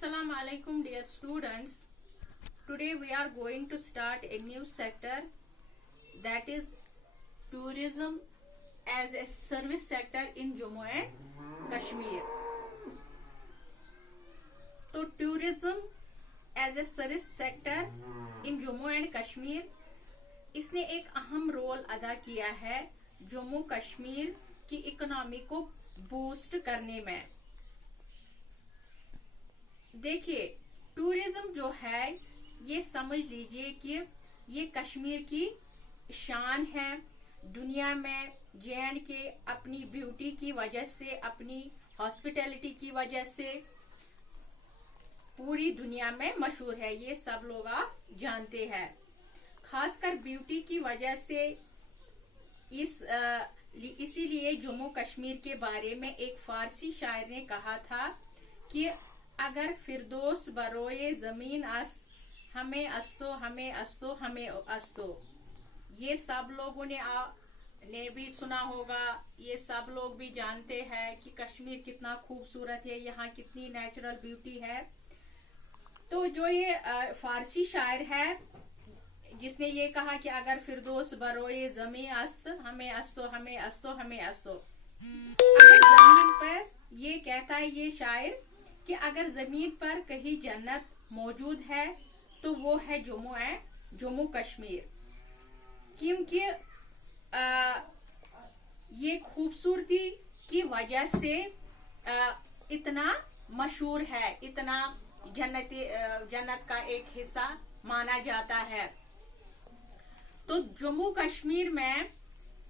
Assalamu alaikum dear students. Today we are going to start a new sector, that is tourism as a service sector in Jammu and Kashmir. तो tourism as a service sector in Jammu and Kashmir इसने एक अहम role अदा किया है जम्मू कश्मीर की economy को boost करने में। देखिए, टूरिज्म जो है ये समझ लीजिए कि ये कश्मीर की शान है। दुनिया में J&K अपनी ब्यूटी की वजह से, अपनी हॉस्पिटैलिटी की वजह से पूरी दुनिया में मशहूर है, ये सब लोग आप जानते हैं। खासकर ब्यूटी की वजह से इसीलिए जम्मू कश्मीर के बारे में एक फारसी शायर ने कहा था कि अगर फिरदौस बरोए जमीन हमें अस्तो हमें अस्तो हमें अस्तो। ये सब लोगों ने भी सुना होगा, ये सब लोग भी जानते हैं कि कश्मीर कितना खूबसूरत है, यहाँ कितनी नेचुरल ब्यूटी है। तो जो ये फारसी शायर है जिसने ये कहा कि अगर फिरदौस बरोए जमी अस्त हमें अस्तो हमें अस्तो हमें अस्तो, अगर जमीन पर, ये कहता है ये शायर कि अगर जमीन पर कहीं जन्नत मौजूद है तो वो है जम्मू कश्मीर, क्योंकि ये खूबसूरती की वजह से इतना मशहूर है, इतना जन्नत का एक हिस्सा माना जाता है। तो जम्मू कश्मीर में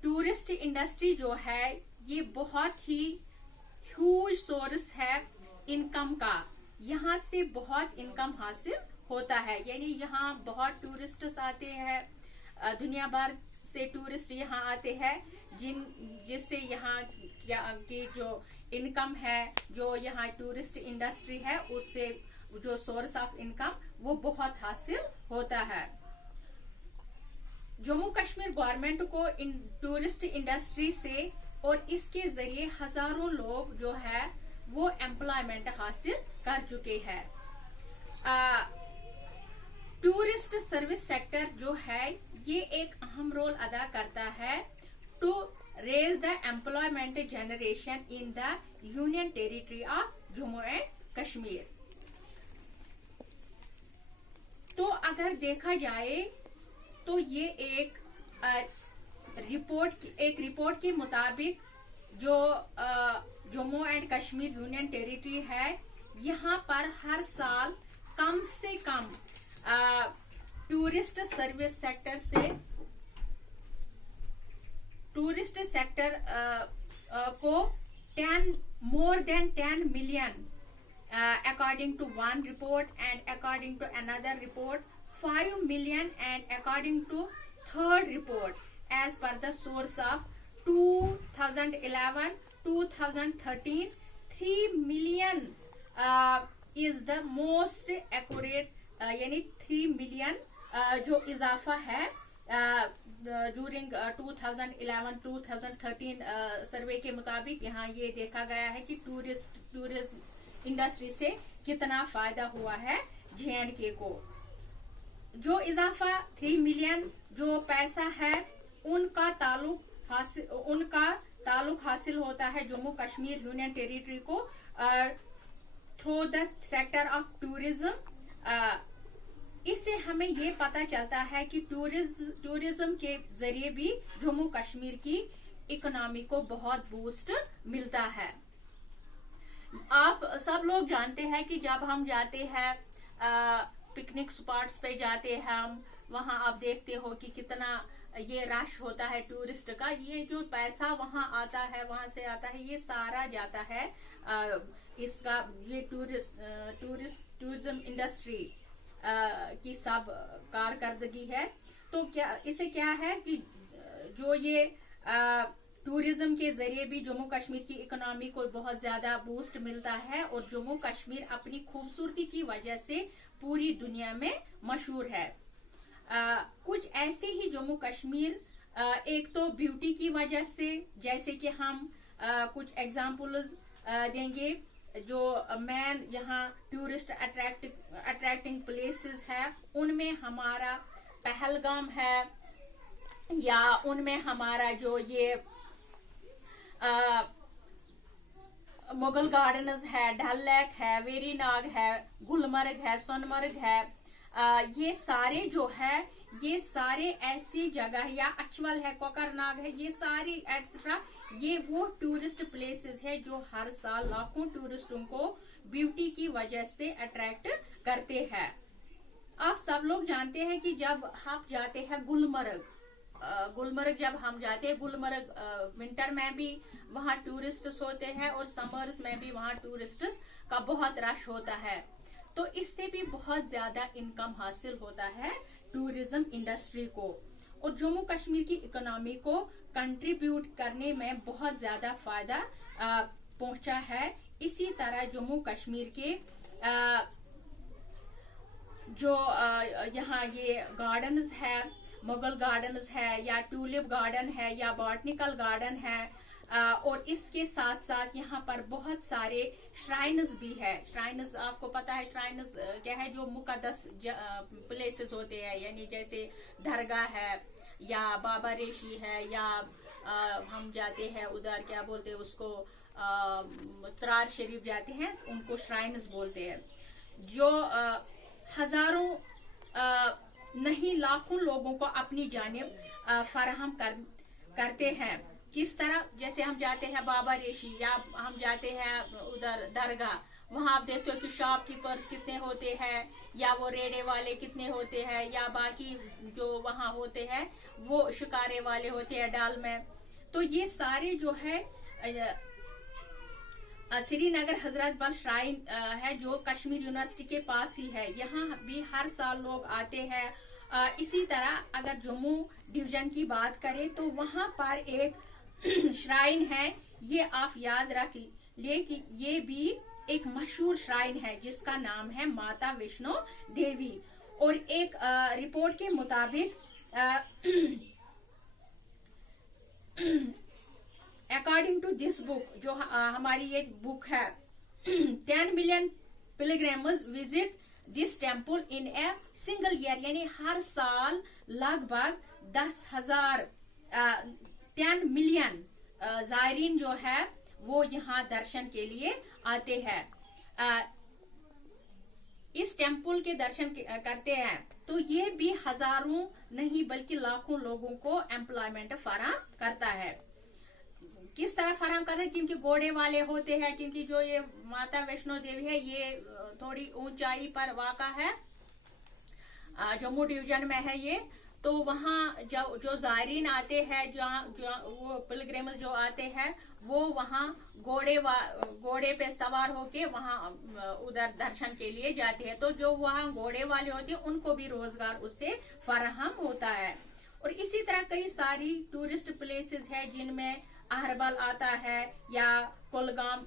टूरिस्ट इंडस्ट्री जो है ये बहुत ही ह्यूज सोर्स है इनकम का। यहाँ से बहुत इनकम हासिल होता है, यानी यहाँ बहुत टूरिस्ट्स आते हैं, दुनिया भर से टूरिस्ट यहाँ आते हैं, जिससे यहाँ की जो इनकम है, जो यहाँ टूरिस्ट इंडस्ट्री है, उससे जो सोर्स ऑफ इनकम वो बहुत हासिल होता है। जम्मू कश्मीर गवर्नमेंट को टूरिस्ट इंडस्ट्री से और इसके जरिए हजारों लोग जो है वो एम्प्लॉयमेंट हासिल कर चुके हैं। टूरिस्ट सर्विस सेक्टर जो है ये एक अहम रोल अदा करता है to raise the employment generation in the union territory of Jammu and Kashmir. तो अगर देखा जाए तो ये एक रिपोर्ट के मुताबिक जो Jammu and Kashmir union territory है, यहाँ पर हर साल कम से कम टूरिस्ट सर्विस सेक्टर से टूरिस्ट सेक्टर को more than 10 million according to one report, and according to another report 5 million, and according to third report as per the source of 2011 2013 3 million is the most accurate, यानी 3 million जो इजाफा है during 2011-2013 सर्वे के मुताबिक यहाँ ये देखा गया है कि टूरिस्ट इंडस्ट्री से कितना फायदा हुआ है J&K को। जो इजाफा 3 मिलियन जो पैसा है उनका ताल्लुक हासिल होता है जम्मू कश्मीर यूनियन टेरिटरी को through the sector of tourism. इससे हमें ये पता चलता है कि टूरिज्म के जरिए भी जम्मू कश्मीर की इकोनॉमी को बहुत बूस्ट मिलता है। आप सब लोग जानते हैं कि जब हम जाते हैं पिकनिक स्पॉट्स पे जाते हैं हम, वहां आप देखते हो कि कितना ये रश होता है टूरिस्ट का। ये जो पैसा वहां आता है, वहां से आता है, ये सारा जाता है इसका, ये टूरिज्म इंडस्ट्री की सब कारकर्दगी है। तो इसे क्या है कि जो ये टूरिज्म के जरिए भी जम्मू कश्मीर की इकोनॉमी को बहुत ज्यादा बूस्ट मिलता है, और जम्मू कश्मीर अपनी खूबसूरती की वजह से पूरी दुनिया में मशहूर है। कुछ ऐसे ही जम्मू कश्मीर, एक तो ब्यूटी की वजह से, जैसे कि हम कुछ एग्जाम्पल्स देंगे जो मेन यहाँ टूरिस्ट अट्रैक्टिंग प्लेसेस है, उनमें हमारा पहलगाम है, या उनमें हमारा जो ये मुगल गार्डन्स है, डल लेक है, वेरी नाग है, गुलमर्ग है, सोनमर्ग है, ये सारे जो है, ये सारे ऐसी जगह, या अचवल है, कोकरनाग है, ये सारी एटसेट्रा, ये वो टूरिस्ट प्लेसेस है जो हर साल लाखों टूरिस्टों को ब्यूटी की वजह से अट्रैक्ट करते हैं। आप सब लोग जानते हैं कि जब आप जाते हैं गुलमर्ग जब हम जाते हैं गुलमर्ग, विंटर में भी वहाँ टूरिस्ट्स होते हैं और समर्स में भी वहाँ टूरिस्ट्स का बहुत रश होता है। तो इससे भी बहुत ज्यादा इनकम हासिल होता है टूरिज्म इंडस्ट्री को, और जम्मू कश्मीर की इकोनॉमी को कंट्रीब्यूट करने में बहुत ज्यादा फायदा पहुंचा है। इसी तरह जम्मू कश्मीर के जो यहाँ ये गार्डन्स है, मुगल गार्डन्स है, या ट्यूलिप गार्डन है, या बॉटनिकल गार्डन है, और इसके साथ साथ यहाँ पर बहुत सारे श्राइन्स भी है। श्राइन्स आपको पता है श्राइन्स क्या है, जो मुकद्दस प्लेसेस होते हैं, यानी जैसे दरगाह है, या बाबा रेशी है, या हम जाते हैं उधर क्या बोलते हैं उसको, चरार शरीफ जाते हैं, उनको श्राइन्स बोलते हैं, जो हजारों नहीं लाखों लोगों को अपनी जानिब फराहम करते हैं। किस तरह, जैसे हम जाते हैं बाबा रेशी, या हम जाते हैं उधर दरगाह, वहां आप देखते हो कि शॉपकीपर्स कितने होते हैं, या वो रेड़े वाले कितने होते हैं, या बाकी जो वहां होते हैं वो शिकारे वाले होते हैं डाल में। तो ये सारे जो है श्रीनगर हजरत बल श्राइन है जो कश्मीर यूनिवर्सिटी के पास ही है, यहाँ भी हर साल लोग आते हैं। इसी तरह अगर जम्मू डिवीजन की बात करें तो वहां पर एक श्राइन है, ये आप याद रख ले कि ये भी एक मशहूर श्राइन है जिसका नाम है माता वैष्णो देवी। और एक रिपोर्ट के मुताबिक अकॉर्डिंग टू दिस बुक, जो हमारी ये बुक है, 10 million pilgrims visit this temple in a single year, यानी हर साल लगभग 10,000 10 मिलियन जायरीन जो है वो यहाँ दर्शन के लिए आते हैं, इस टेम्पल के दर्शन करते हैं। तो ये भी हजारों नहीं बल्कि लाखों लोगों को एम्प्लॉयमेंट फराहम करता है। किस तरह फराहम करते हैं, क्योंकि घोड़े वाले होते हैं, क्योंकि जो ये माता वैष्णो देवी है ये थोड़ी ऊंचाई पर वाक़ा है, जम्मू डिवीजन में है ये। तो वहाँ जो जायरीन आते हैं, जो वो पिलग्रिम्स जो आते हैं, वो वहाँ घोड़े पे सवार होके वहाँ उधर दर्शन के लिए जाते हैं। तो जो वहाँ घोड़े वाले होते हैं उनको भी रोजगार उससे फराहम होता है। और इसी तरह कई सारी टूरिस्ट प्लेसेस है जिनमें अहरबल आता है, या कुलगाम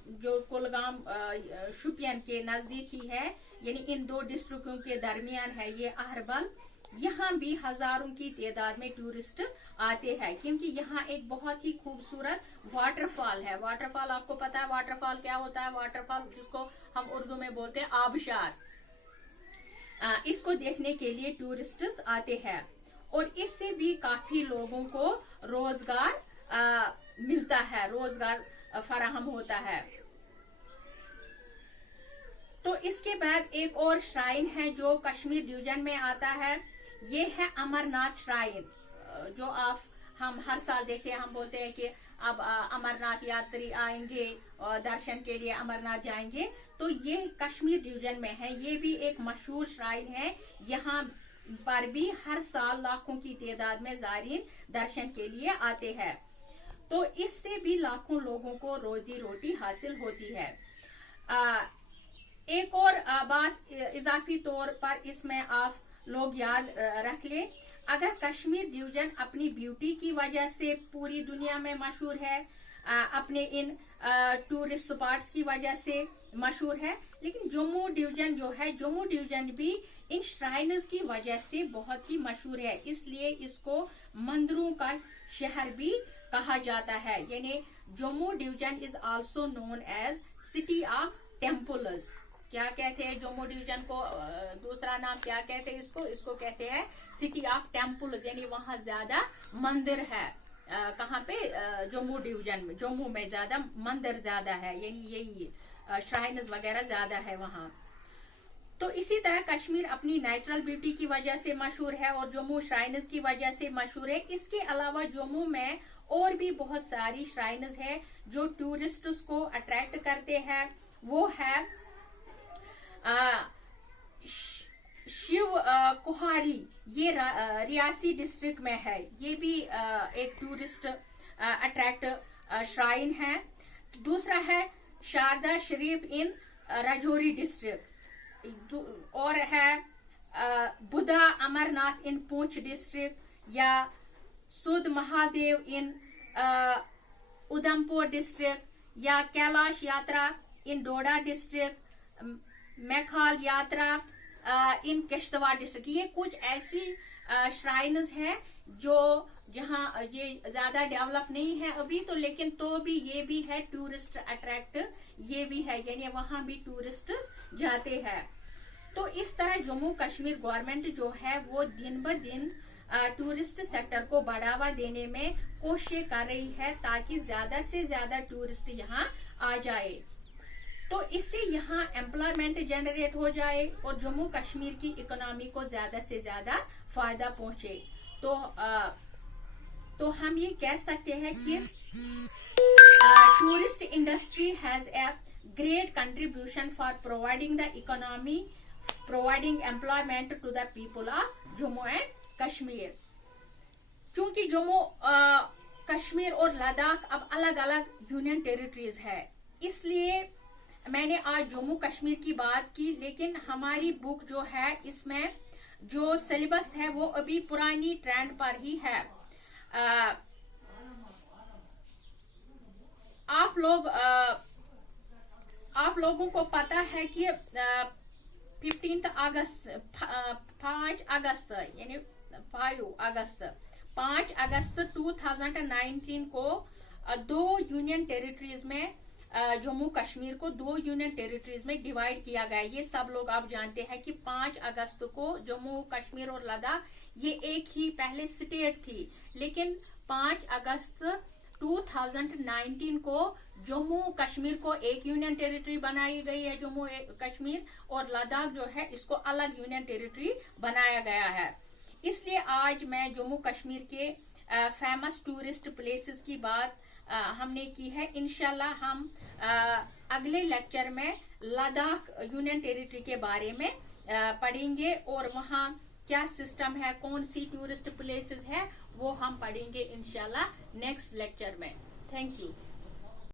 शुपियन के नजदीक ही है, यानी इन दो डिस्ट्रिक्टों के दरमियान है ये अहरबल। यहाँ भी हजारों की तादाद में टूरिस्ट आते हैं, क्योंकि यहाँ एक बहुत ही खूबसूरत वाटरफॉल है। वाटरफॉल आपको पता है वाटरफॉल क्या होता है? वाटरफॉल जिसको हम उर्दू में बोलते हैं आबशार, इसको देखने के लिए टूरिस्ट्स आते हैं, और इससे भी काफी लोगों को रोजगार मिलता है, रोजगार फराहम होता है। तो इसके बाद एक और श्राइन है जो कश्मीर डिवीजन में आता है, ये है अमरनाथ श्राइन, जो हम हर साल देखते हैं। हम बोलते हैं कि अब अमरनाथ यात्री आएंगे और दर्शन के लिए अमरनाथ जाएंगे, तो ये कश्मीर डिवीजन में है। ये भी एक मशहूर श्राइन है, यहाँ पर भी हर साल लाखों की तादाद में जायरीन दर्शन के लिए आते हैं। तो इससे भी लाखों लोगों को रोजी रोटी हासिल होती है। एक और बात इजाफी तौर पर इसमें आप लोग याद रख ले, अगर कश्मीर डिवीजन अपनी ब्यूटी की वजह से पूरी दुनिया में मशहूर है, अपने इन टूरिस्ट स्पॉट्स की वजह से मशहूर है, लेकिन जम्मू डिवीजन जो है, जम्मू डिवीजन भी इन श्राइन्स की वजह से बहुत ही मशहूर है, इसलिए इसको मंदिरों का शहर भी कहा जाता है। यानी Jammu division is also known as city of temples. क्या कहते हैं जम्मू डिवीजन को, दूसरा नाम क्या कहते हैं इसको कहते हैं सिटी ऑफ टेम्पल्स, यानी वहां ज्यादा मंदिर है. कहाँ पे, जम्मू डिवीजन में, जम्मू में ज्यादा मंदिर ज्यादा है, यानी यही श्राइन्स वगैरह ज्यादा है वहां. तो इसी तरह कश्मीर अपनी नेचुरल ब्यूटी की वजह से मशहूर है और जम्मू श्राइन्स की वजह से मशहूर है. इसके अलावा जम्मू में और भी बहुत सारी श्राइन्स है जो टूरिस्ट्स को अट्रैक्ट करते हैं. वो है शिव कुहारी, ये रियासी डिस्ट्रिक्ट में है. ये भी एक टूरिस्ट अट्रैक्ट श्राइन है. दूसरा है शारदा शरीफ इन राजौरी डिस्ट्रिक्ट, और है बुद्धा अमरनाथ इन पुंछ डिस्ट्रिक्ट, या सुध महादेव इन उधमपुर डिस्ट्रिक्ट, या कैलाश यात्रा इन डोडा डिस्ट्रिक्ट, मैखाल यात्रा इन किश्तवाड़ डिस्ट्रिक्ट. ये कुछ ऐसी श्राइन्स है जो जहां ये ज्यादा डेवलप नहीं है अभी तो, लेकिन तो भी ये भी है टूरिस्ट अट्रैक्ट, ये भी है, यानी वहां भी टूरिस्ट जाते हैं. तो इस तरह जम्मू कश्मीर गवर्नमेंट जो है वो दिन ब दिन टूरिस्ट सेक्टर को बढ़ावा देने में कोशिश कर रही है ताकि ज्यादा से ज्यादा टूरिस्ट यहाँ आ जाए. तो इससे यहाँ एम्प्लॉयमेंट जनरेट हो जाए और जम्मू कश्मीर की इकोनॉमी को ज्यादा से ज्यादा फायदा पहुंचे. तो हम ये कह सकते हैं कि tourist industry has a great contribution for providing the economy, providing employment to the people of Jammu and Kashmir. चूंकि जम्मू कश्मीर और लद्दाख अब अलग अलग यूनियन टेरिटरीज है, इसलिए मैंने आज जम्मू कश्मीर की बात की, लेकिन हमारी बुक जो है इसमें जो सिलेबस है वो अभी पुरानी ट्रेंड पर ही है. आप लोगों को पता है कि 5 अगस्त 2019 को 2 यूनियन टेरिटरीज में जम्मू कश्मीर को 2 यूनियन टेरिटरीज में डिवाइड किया गया. ये सब लोग आप जानते हैं कि 5 अगस्त को जम्मू कश्मीर और लद्दाख ये एक ही पहले स्टेट थी, लेकिन 5 अगस्त 2019 को जम्मू कश्मीर को एक यूनियन टेरिटरी बनाई गई है जम्मू कश्मीर, और लद्दाख जो है इसको अलग यूनियन टेरिटरी बनाया गया है. इसलिए आज मैं जम्मू कश्मीर के फेमस टूरिस्ट प्लेसेस की बात हमने की है. इंशाल्लाह हम अगले लेक्चर में लद्दाख यूनियन टेरिटरी के बारे में पढ़ेंगे और वहाँ क्या सिस्टम है, कौन सी टूरिस्ट प्लेसेस है, वो हम पढ़ेंगे इंशाल्लाह नेक्स्ट लेक्चर में. Thank you.